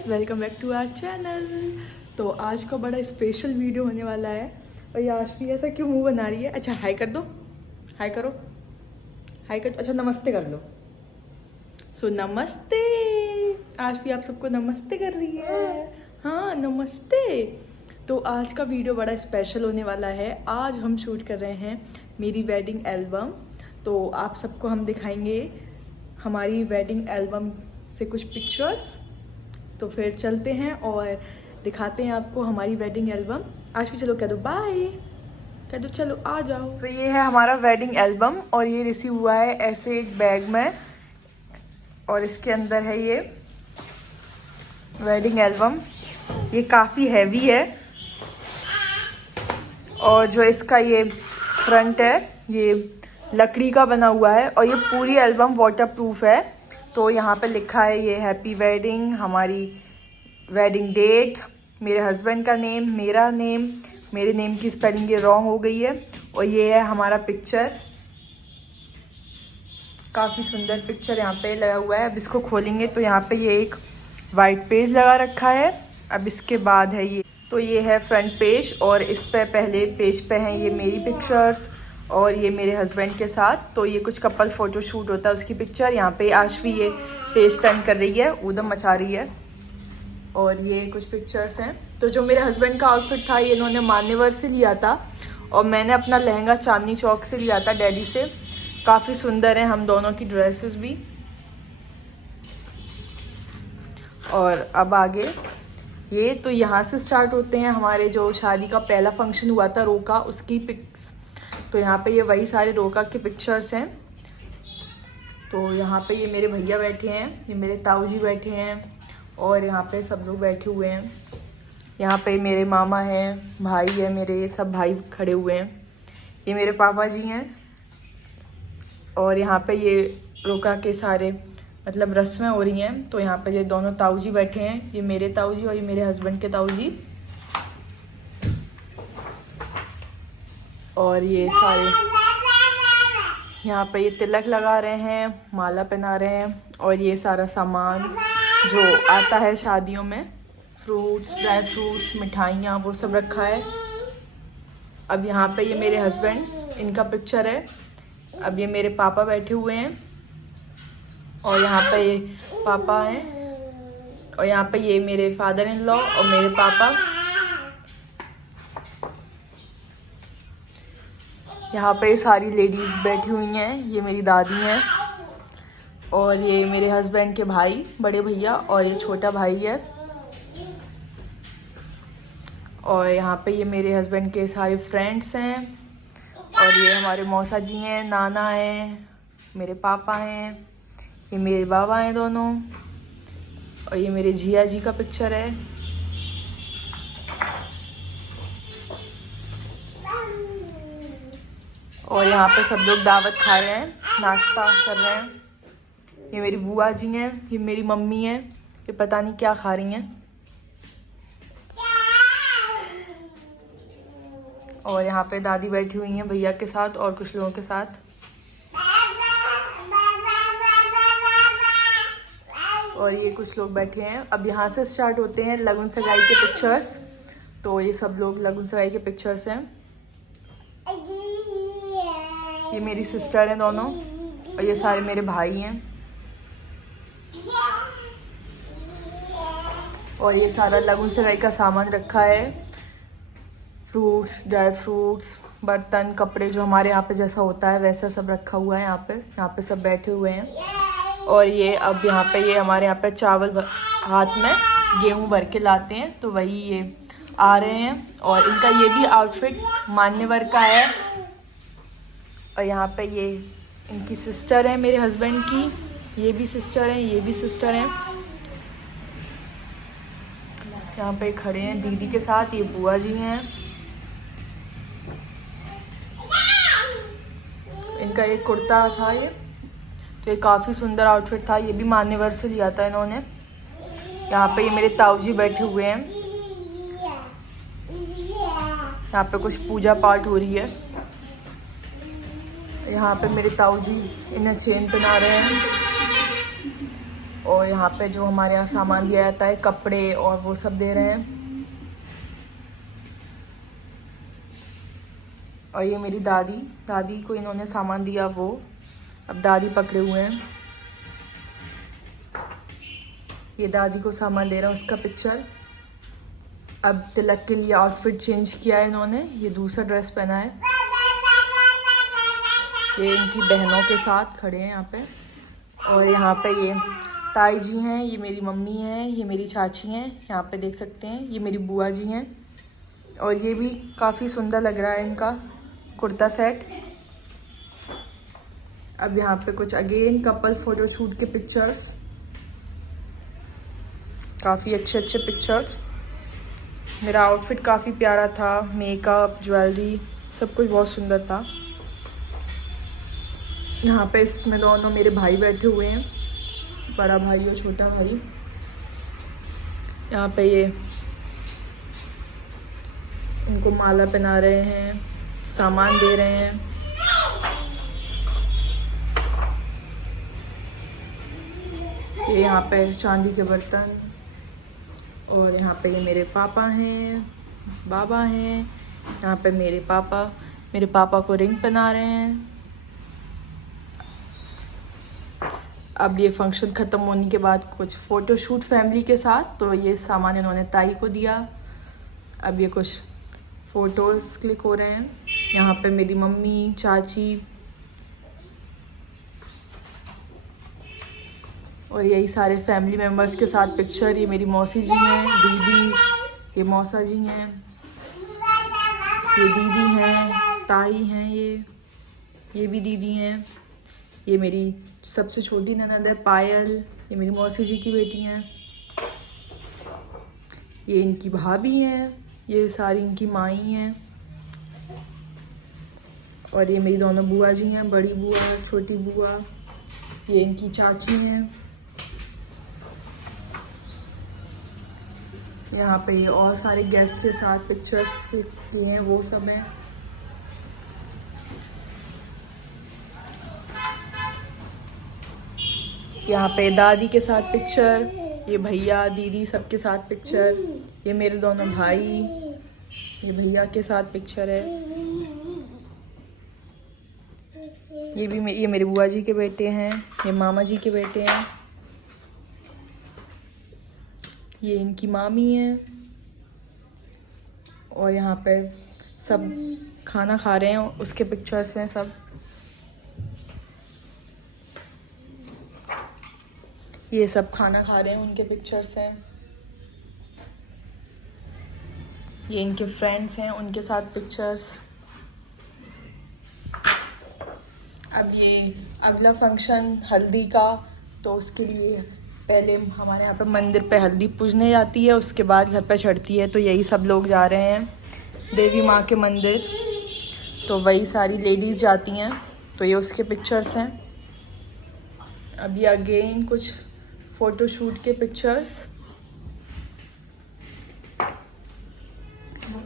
Guys, welcome back to our channel. तो आज का बड़ा स्पेशल वीडियो होने वाला है। और ये आशवी ऐसा क्यों मुंह बना रही है? अच्छा हाय कर दो, हाय करो, हाय कर। अच्छा नमस्ते कर लो। सो नमस्ते आशवी, आप सबको नमस्ते कर रही है। हाँ नमस्ते। तो आज का वीडियो बड़ा स्पेशल होने वाला है। आज हम शूट कर रहे हैं मेरी वेडिंग एल्बम। तो आप सबको हम दिखाएंगे हमारी वेडिंग एल्बम से कुछ पिक्चर्स। तो फिर चलते हैं और दिखाते हैं आपको हमारी वेडिंग एल्बम। आज भी चलो कह दो बाय, कह दो चलो आ जाओ। तो ये है हमारा वेडिंग एल्बम और ये रिसीव हुआ है ऐसे एक बैग में और इसके अंदर है ये वेडिंग एल्बम। ये काफ़ी हैवी है और जो इसका ये फ्रंट है ये लकड़ी का बना हुआ है और ये पूरी एल्बम वाटरप्रूफ है। तो यहाँ पे लिखा है ये हैप्पी वेडिंग, हमारी वेडिंग डेट, मेरे हस्बैंड का नेम, मेरा नेम, मेरे नेम की स्पेलिंग ये रॉन्ग हो गई है और ये है हमारा पिक्चर। काफ़ी सुंदर पिक्चर यहाँ पे लगा हुआ है। अब इसको खोलेंगे तो यहाँ पे ये एक वाइट पेज लगा रखा है। अब इसके बाद है ये, तो ये है फ्रंट पेज और इस पे पहले पेज पे हैं ये मेरी पिक्चर्स और ये मेरे हस्बैंड के साथ। तो ये कुछ कपल फोटो शूट होता है उसकी पिक्चर। यहाँ पे आशवी ये पेज टर्न कर रही है, ऊधम मचा रही है और ये कुछ पिक्चर्स हैं। तो जो मेरे हस्बैंड का आउटफिट था ये इन्होंने मान्यवर से लिया था और मैंने अपना लहंगा चांदनी चौक से लिया था, दिल्ली से। काफ़ी सुंदर है हम दोनों की ड्रेसेस भी। और अब आगे ये, तो यहाँ से स्टार्ट होते हैं हमारे जो शादी का पहला फंक्शन हुआ था रोका, उसकी पिक्स। तो यहाँ पे ये वही सारे रोका के पिक्चर्स हैं। तो यहाँ पे ये मेरे भैया बैठे हैं, ये मेरे ताऊ जी बैठे हैं और यहाँ पे सब लोग बैठे हुए हैं। यहाँ पे मेरे मामा हैं, भाई है मेरे, सब भाई खड़े हुए हैं। ये मेरे पापा जी हैं और यहाँ पे ये रोका के सारे मतलब रस्में हो रही हैं। तो यहाँ पे ये दोनों ताऊ जी बैठे हैं, ये मेरे ताऊ जी और ये मेरे हस्बैंड के ताऊ जी। और ये सारे यहाँ पे ये तिलक लगा रहे हैं, माला पहना रहे हैं और ये सारा सामान जो आता है शादियों में, फ्रूट्स, ड्राई फ्रूट्स, मिठाइयाँ, वो सब रखा है। अब यहाँ पे ये मेरे हस्बैंड, इनका पिक्चर है। अब ये मेरे पापा बैठे हुए हैं और यहाँ पे ये पापा हैं और यहाँ पे ये मेरे फादर इन लॉ और मेरे पापा। यहाँ पे सारी लेडीज़ बैठी हुई हैं, ये मेरी दादी हैं और ये मेरे हस्बैंड के भाई, बड़े भैया और ये छोटा भाई है। और यहाँ पे ये मेरे हस्बैंड के सारे फ्रेंड्स हैं और ये हमारे मौसा जी हैं, नाना हैं, मेरे पापा हैं, ये मेरे बाबा हैं दोनों और ये मेरे जिया जी का पिक्चर है। और यहाँ पे सब लोग दावत खा रहे हैं, नाश्ता कर रहे हैं। ये मेरी बुआ जी हैं, ये मेरी मम्मी है, ये पता नहीं क्या खा रही हैं। और यहाँ पे दादी बैठी हुई हैं भैया के साथ और कुछ लोगों के साथ। और ये कुछ लोग बैठे हैं। अब यहाँ से स्टार्ट होते हैं लगन सगाई के पिक्चर्स। तो ये सब लोग लगन सगाई के पिक्चर्स हैं। ये मेरी सिस्टर हैं दोनों और ये सारे मेरे भाई हैं। और ये सारा लगन सगाई का सामान रखा है, फ्रूट्स, ड्राई फ्रूट्स, बर्तन, कपड़े, जो हमारे यहाँ पे जैसा होता है वैसा सब रखा हुआ है। यहाँ पे सब बैठे हुए हैं। और ये अब यहाँ पे ये हमारे यहाँ पे चावल हाथ में गेहूँ भर के लाते हैं, तो वही ये आ रहे हैं। और इनका ये भी आउटफिट मान्यवर का है। और यहाँ पे ये इनकी सिस्टर है मेरे हस्बैंड की, ये भी सिस्टर हैं, ये भी सिस्टर हैं। यहाँ पे खड़े हैं दीदी के साथ, ये बुआ जी हैं। इनका एक कुर्ता था ये, तो ये काफ़ी सुंदर आउटफिट था, ये भी मान्यवर से लिया था इन्होंने। यहाँ पे ये मेरे ताऊ जी बैठे हुए हैं। यहाँ पे कुछ पूजा पाठ हो रही है। यहाँ पे मेरे ताऊ जी इन्हें चेन पहना रहे हैं और यहाँ पे जो हमारे यहाँ सामान दिया जाता है, कपड़े और वो सब दे रहे हैं। और ये मेरी दादी, दादी को इन्होंने सामान दिया, वो अब दादी पकड़े हुए हैं। ये दादी को सामान दे रहा है, उसका पिक्चर। अब तिलक के लिए आउटफिट चेंज किया है इन्होंने, ये दूसरा ड्रेस पहना है। ये इनकी बहनों के साथ खड़े हैं यहाँ पे। और यहाँ पे ये ताई जी हैं, ये मेरी मम्मी हैं, ये मेरी चाची हैं, यहाँ पे देख सकते हैं, ये मेरी बुआ जी हैं। और ये भी काफ़ी सुंदर लग रहा है इनका कुर्ता सेट। अब यहाँ पे कुछ अगेन कपल फोटोशूट के पिक्चर्स, काफ़ी अच्छे अच्छे पिक्चर्स। मेरा आउटफिट काफ़ी प्यारा था, मेकअप, ज्वेलरी, सब कुछ बहुत सुंदर था। यहाँ पे इसमें दोनों मेरे भाई बैठे हुए हैं, बड़ा भाई और छोटा भाई। यहाँ पे ये उनको माला पहना रहे हैं, सामान दे रहे हैं। ये यहाँ पे चांदी के बर्तन। और यहाँ पे ये मेरे पापा हैं, बाबा हैं। यहाँ पे मेरे पापा को रिंग पहना रहे हैं। अब ये फंक्शन ख़त्म होने के बाद कुछ फ़ोटोशूट फैमिली के साथ, तो ये सामान इन्होंने ताई को दिया। अब ये कुछ फ़ोटोज़ क्लिक हो रहे हैं। यहाँ पे मेरी मम्मी, चाची और यही सारे फैमिली मेम्बर्स के साथ पिक्चर। ये मेरी मौसी जी हैं, दीदी, ये मौसा जी हैं, ये दीदी हैं, ताई हैं, ये भी दीदी हैं। ये मेरी सबसे छोटी ननद है पायल, ये मेरी मौसी जी की बेटी हैं। ये इनकी भाभी हैं, ये सारी इनकी माई हैं। और ये मेरी दोनों बुआ जी हैं, बड़ी बुआ, छोटी बुआ, ये इनकी चाची हैं। यहाँ पे ये और सारे गेस्ट के साथ पिक्चर्स किए हैं, वो सब हैं। यहाँ पे दादी के साथ पिक्चर, ये भैया दीदी सबके साथ पिक्चर, ये मेरे दोनों भाई, ये भैया के साथ पिक्चर है। ये मेरे बुआ जी के बेटे हैं, ये मामा जी के बेटे हैं, ये इनकी मामी है। और यहाँ पे सब खाना खा रहे हैं, उसके पिक्चर्स हैं सब। ये सब खाना खा रहे हैं, उनके पिक्चर्स हैं। ये इनके फ्रेंड्स हैं, उनके साथ पिक्चर्स। अब ये अगला फंक्शन हल्दी का, तो उसके लिए पहले हमारे यहाँ पे मंदिर पे हल्दी पूजने जाती है, उसके बाद घर पे चढ़ती है। तो यही सब लोग जा रहे हैं देवी माँ के मंदिर, तो वही सारी लेडीज़ जाती हैं। तो ये उसके पिक्चर्स हैं। अब ये अगेन कुछ फ़ोटोशूट के पिक्चर्स।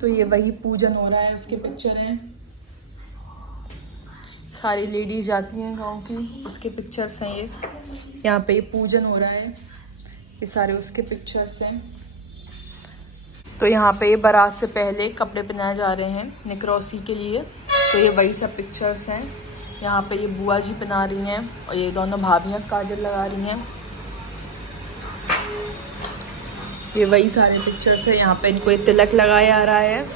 तो ये वही पूजन हो रहा है, उसके पिक्चर हैं। सारी लेडीज़ जाती हैं गांव की, उसके पिक्चर्स हैं ये। यहाँ पे ये पूजन हो रहा है, ये सारे उसके पिक्चर्स हैं। तो यहाँ पे ये बारात से पहले कपड़े पहनाए जा रहे हैं निकरौसी के लिए, तो ये वही सब पिक्चर्स हैं। यहाँ पे ये बुआ जी पहना रही हैं और ये दोनों भाभियाँ काजल लगा रही हैं। ये वही सारे पिक्चर्स हैं। यहाँ पे इनको ये तिलक लगाया जा रहा है।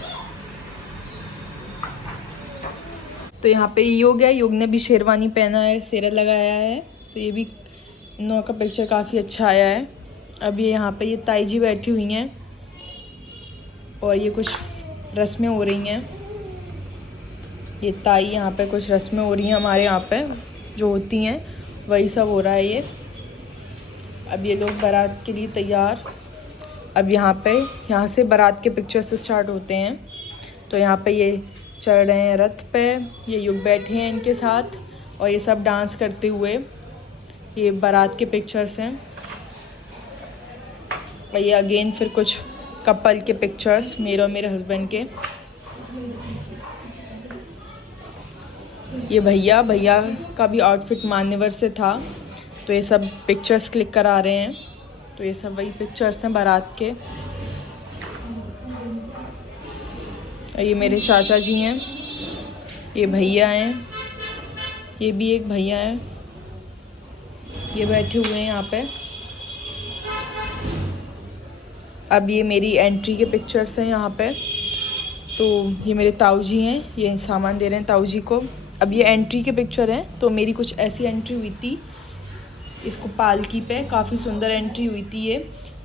तो यहाँ पे योग है, योग ने भी शेरवानी पहना है, सेरा लगाया है। तो ये भी इन लोगों का पिक्चर काफ़ी अच्छा आया है। अब ये यहाँ पे ये ताई जी बैठी हुई हैं और ये कुछ रस्में हो रही हैं। ये ताई यहाँ पे कुछ रस्में हो रही हैं, हमारे यहाँ पे जो होती हैं वही सब हो रहा है ये। अब ये लोग बारात के लिए तैयार। अब यहाँ से बारात के पिक्चर्स स्टार्ट होते हैं। तो यहाँ पे ये चढ़ रहे हैं रथ पे, ये युग बैठे हैं इनके साथ और ये सब डांस करते हुए। ये बारात के पिक्चर्स हैं। और ये अगेन फिर कुछ कपल के पिक्चर्स, मेरे और मेरे हस्बैंड के। ये भैया का भी आउटफिट मान्यवर से था, तो ये सब पिक्चर्स क्लिक करा रहे हैं। तो ये सब वही पिक्चर्स हैं बारात के। ये मेरे चाचा जी हैं, ये भैया हैं, ये भी एक भैया है, ये बैठे हुए हैं यहाँ पे। अब ये मेरी एंट्री के पिक्चर्स हैं यहाँ पे। तो ये मेरे ताऊ जी हैं, ये सामान दे रहे हैं ताऊ जी को। अब ये एंट्री के पिक्चर हैं। तो मेरी कुछ ऐसी एंट्री हुई थी इसको पालकी पे, काफ़ी सुंदर एंट्री हुई थी ये।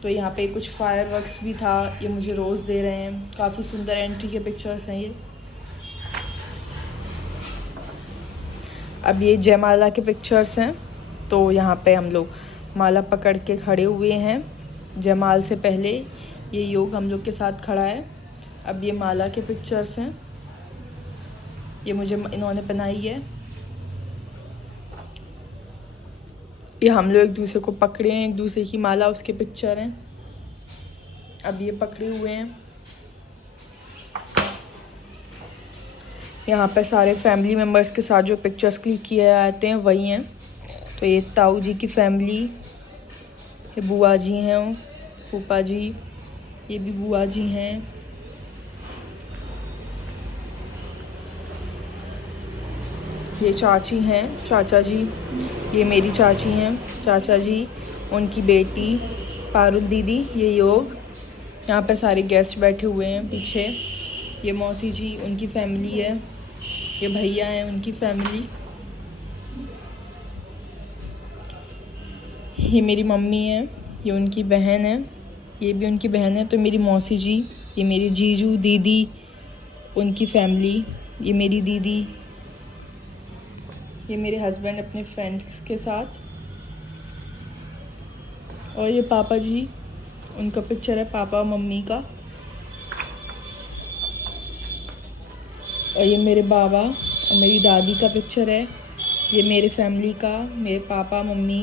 तो यहाँ पे कुछ फायरवर्क्स भी था, ये मुझे रोज़ दे रहे हैं। काफ़ी सुंदर एंट्री के पिक्चर्स हैं ये। अब ये जयमाला के पिक्चर्स हैं। तो यहाँ पे हम लोग माला पकड़ के खड़े हुए हैं जयमाल से पहले। ये योग हम लोग के साथ खड़ा है। अब ये माला के पिक्चर्स हैं, ये मुझे इन्होंने पहनाई है। ये हम लोग एक दूसरे को पकड़े हैं, एक दूसरे की माला, उसके पिक्चर हैं। अब ये पकड़े हुए हैं। यहाँ पे सारे फैमिली मेम्बर्स के साथ जो पिक्चर्स क्लिक किए जाते हैं वही हैं। तो ये ताऊ जी की फैमिली, ये बुआ जी हैं, फूफा जी, ये भी बुआ जी हैं। ये चाची हैं, चाचा जी, ये मेरी चाची हैं, चाचा जी, उनकी बेटी पारुल दीदी, ये योग। यहाँ पे सारे गेस्ट बैठे हुए हैं पीछे। ये मौसी जी, उनकी फैमिली है। ये भैया हैं, उनकी फैमिली। ये मेरी मम्मी है, ये उनकी बहन है, ये भी उनकी बहन है। तो मेरी मौसी जी, ये मेरी जीजू दीदी, उनकी फैमिली, ये मेरी दीदी, ये मेरे हस्बैंड अपने फ्रेंड्स के साथ। और ये पापा जी, उनका पिक्चर है, पापा मम्मी का। और ये मेरे बाबा और मेरी दादी का पिक्चर है। ये मेरे फैमिली का, मेरे पापा मम्मी,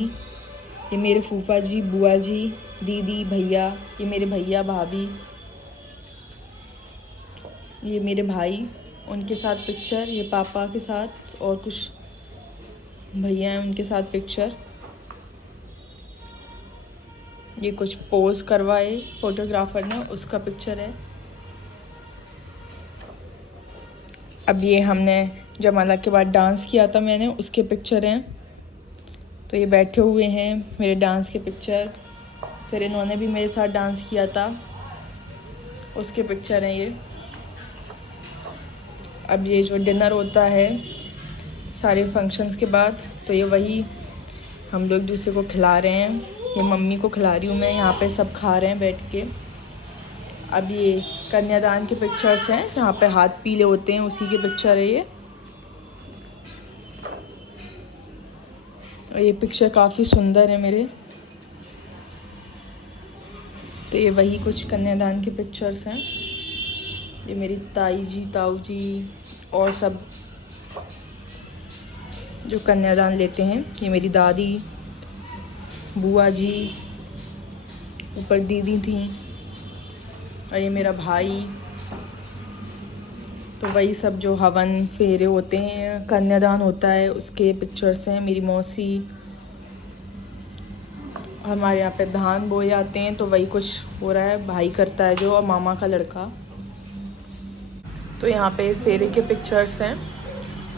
ये मेरे फूफा जी, बुआ जी, दीदी, भैया, ये मेरे भैया भाभी, ये मेरे भाई, उनके साथ पिक्चर, ये पापा के साथ और कुछ भैया हैं उनके साथ पिक्चर। ये कुछ पोज करवाए फोटोग्राफर ने, उसका पिक्चर है। अब ये हमने जयमाला के बाद डांस किया था मैंने, उसके पिक्चर हैं। तो ये बैठे हुए हैं मेरे डांस के पिक्चर। फिर इन्होंने भी मेरे साथ डांस किया था, उसके पिक्चर हैं ये। अब ये जो डिनर होता है सारे फंक्शंस के बाद, तो ये वही हम लोग एक दूसरे को खिला रहे हैं। ये मम्मी को खिला रही हूँ मैं, यहाँ पे सब खा रहे हैं बैठ के। अब ये कन्यादान के पिक्चर्स हैं, जहाँ पे हाथ पीले होते हैं, उसी के पिक्चर है ये। और ये पिक्चर काफ़ी सुंदर है मेरे। तो ये वही कुछ कन्यादान के पिक्चर्स हैं। ये मेरी ताई जी, ताऊ जी और सब जो कन्यादान लेते हैं। ये मेरी दादी, बुआ जी, ऊपर दीदी थी, और ये मेरा भाई। तो वही सब जो हवन फेरे होते हैं, कन्यादान होता है, उसके पिक्चर्स हैं। मेरी मौसी, हमारे यहाँ पे धान बोए जाते हैं, तो वही कुछ हो रहा है, भाई करता है जो, और मामा का लड़का। तो यहाँ पे फेरे के पिक्चर्स हैं।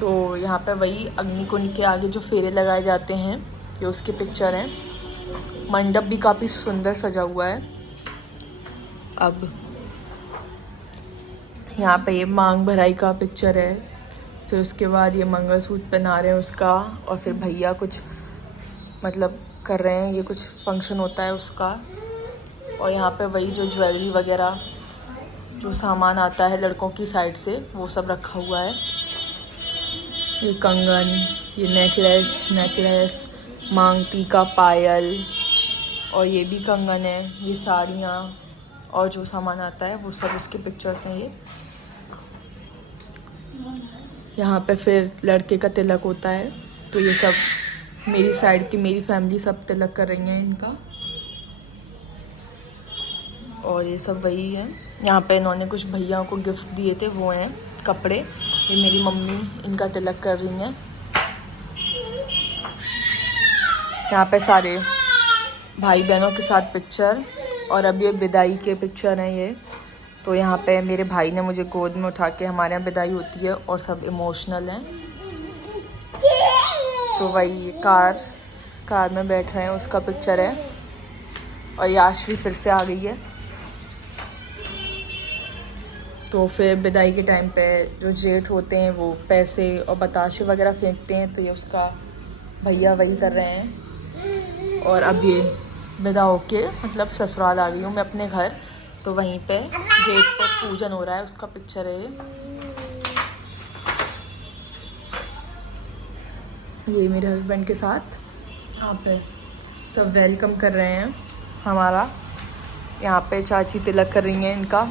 तो यहाँ पे वही अग्निकुंड के आगे जो फेरे लगाए जाते हैं, ये उसके पिक्चर हैं। मंडप भी काफ़ी सुंदर सजा हुआ है। अब यहाँ पे ये मांग भराई का पिक्चर है। फिर उसके बाद ये मंगलसूत्र पहना रहे हैं उसका, और फिर भैया कुछ मतलब कर रहे हैं, ये कुछ फंक्शन होता है उसका। और यहाँ पे वही जो ज्वेलरी वगैरह जो सामान आता है लड़कों की साइड से, वो सब रखा हुआ है। ये कंगन, ये नेकलेस, मांग टीका, पायल, और ये भी कंगन है, ये साड़ियाँ और जो सामान आता है वो सब उसके पिक्चर्स हैं ये। यहाँ पे फिर लड़के का तिलक होता है। तो ये सब मेरी साइड की, मेरी फैमिली सब तिलक कर रही हैं इनका। और ये सब वही है। यहाँ पे इन्होंने कुछ भैया को गिफ्ट दिए थे, वो हैं कपड़े। ये मेरी मम्मी इनका तिलक कर रही हैं। यहाँ पे सारे भाई बहनों के साथ पिक्चर, और अब ये विदाई के पिक्चर हैं ये। तो यहाँ पे मेरे भाई ने मुझे गोद में उठा के, हमारे यहाँ विदाई होती है और सब इमोशनल हैं। तो वही कार में बैठ रहे हैं, उसका पिक्चर है। और याशवी फिर से आ गई है। तो फिर विदाई के टाइम पे जो जेठ होते हैं वो पैसे और बताशे वगैरह फेंकते हैं, तो ये उसका भैया वही कर रहे हैं। और अब ये विदा होके मतलब ससुराल आ गई हूँ मैं अपने घर। तो वहीं पे गेट पर पूजन हो रहा है, उसका पिक्चर है ये मेरे हस्बैंड के साथ। यहाँ पे सब वेलकम कर रहे हैं हमारा। यहाँ पे चाची तिलक कर रही हैं इनका,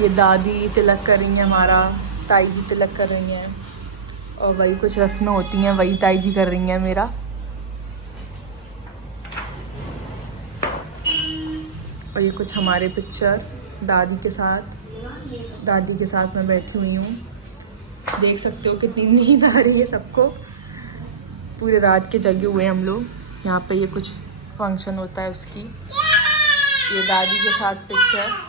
ये दादी तिलक कर रही हैं हमारा, ताई जी तिलक कर रही हैं। और वही कुछ रस्में होती हैं, वही ताई जी कर रही हैं मेरा। और ये कुछ हमारे पिक्चर दादी के साथ मैं बैठी हुई हूँ। देख सकते हो कितनी नींद आ रही है सबको, पूरे रात के जगे हुए हम लोग। यहाँ पे ये कुछ फंक्शन होता है उसकी, ये दादी के साथ पिक्चर।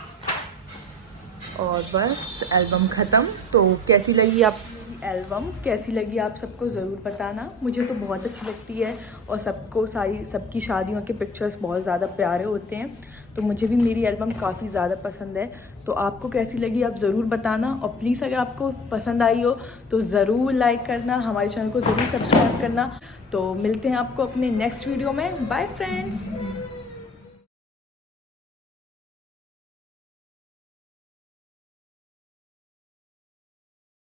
और बस एल्बम ख़त्म। तो कैसी लगी आपकी एल्बम, कैसी लगी आप सबको ज़रूर बताना। मुझे तो बहुत अच्छी लगती है, और सबकी शादियों के पिक्चर्स बहुत ज़्यादा प्यारे होते हैं। तो मुझे भी मेरी एल्बम काफ़ी ज़्यादा पसंद है। तो आपको कैसी लगी आप ज़रूर बताना। और प्लीज़ अगर आपको पसंद आई हो तो ज़रूर लाइक करना, हमारे चैनल को ज़रूर सब्सक्राइब करना। तो मिलते हैं आपको अपने नेक्स्ट वीडियो में। Bye friends.